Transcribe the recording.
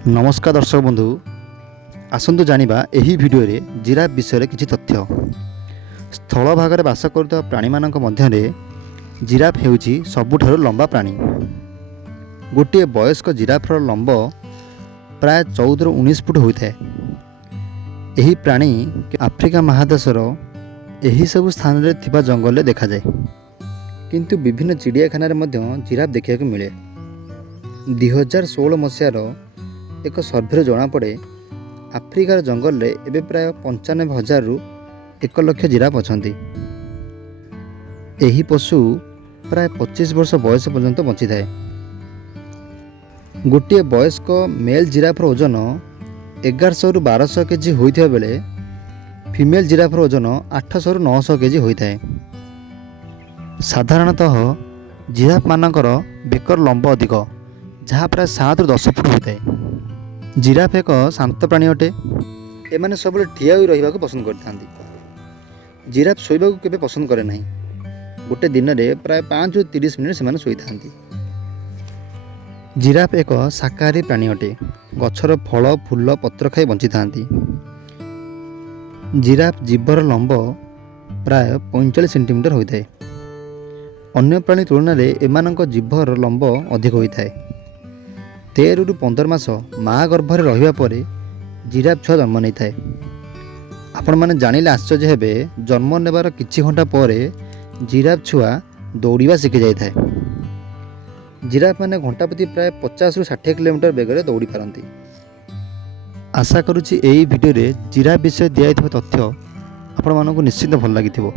नमस्कार दर्शक बंधु आसतु जानिबा एही भिडियो रे जिराफ विषय किछि तथ्य। स्थल भाग में बास करुवा प्राणी मानक मध्यरे जिराफ हेउछि सबुठारु लंबा प्राणी। गोटे वयस्क जिराफर लंब प्राय 14 ରୁ 19 फुट होइଥାଏ। एही प्राणी आफ्रिका महादेशर एही सब स्थान रे थिबा जंगल रे देखा जाए, किंतु विभिन्न चिड़ियाखाना रे मध्य जिराफ देखा मिले। 2016 मसीहार एक सर्भे जना पड़े आफ्रिकार जंगल रे एबे प्राय 95,000 ରୁ 1 लाख जिराफ अछंती। एही पशु प्राय 25 वर्ष बयस पर्यंत बंची थाए। गोटे वयस्क मेल जिराफर ओजन 1100 ରୁ 1200 केजी होइथिबा बेले फीमेल जिराफर ओजन 800 ରୁ 900 केजी होइथाए। साधारणतः जिराफ मानकर बेकर लंब अधिक, जहाँ प्राय 7 ରୁ 10 फुट होइथाए। जिराफ एक शांत प्राणी अटे। एमाने सबले ठिया होई रहिबाकू पसंद करथांती। जिराफ सोइबाकू केबे पसंद करे नाही। गोटे दिन रे प्राय 5 ରୁ 30 मिनिट सेमाने सोइथांती। जिराफ एक शाकाहारी प्राणी अटे। गछर फल फूल पत्र खाई बंची थांती। जिराफ जीभर लंब प्राय 45 सेंटीमीटर होइथाए। अन्य प्राणी तुलना रे एमानक जीभर लंब अधिक होइथाए। 13 ରୁ 15 मास माँ गर्भरे रहिबा परे जिराफ छुआ जन्म नहीं थाए। आपण माने जानिले आश्चर्य हेबे, जन्म नेबार किछि घंटा परे जिराफ छुआ दौड़िबा शिखि जाय थाए। जिराफ माने घंटा प्रति प्राय 50 ରୁ 60 किलोमीटर बेगरे दौड़ी पारंती। आशा करूछि एही वीडियो रे जिराफ विषय दिया तथ्य आपण मानकु निश्चित भल लागिथिबो।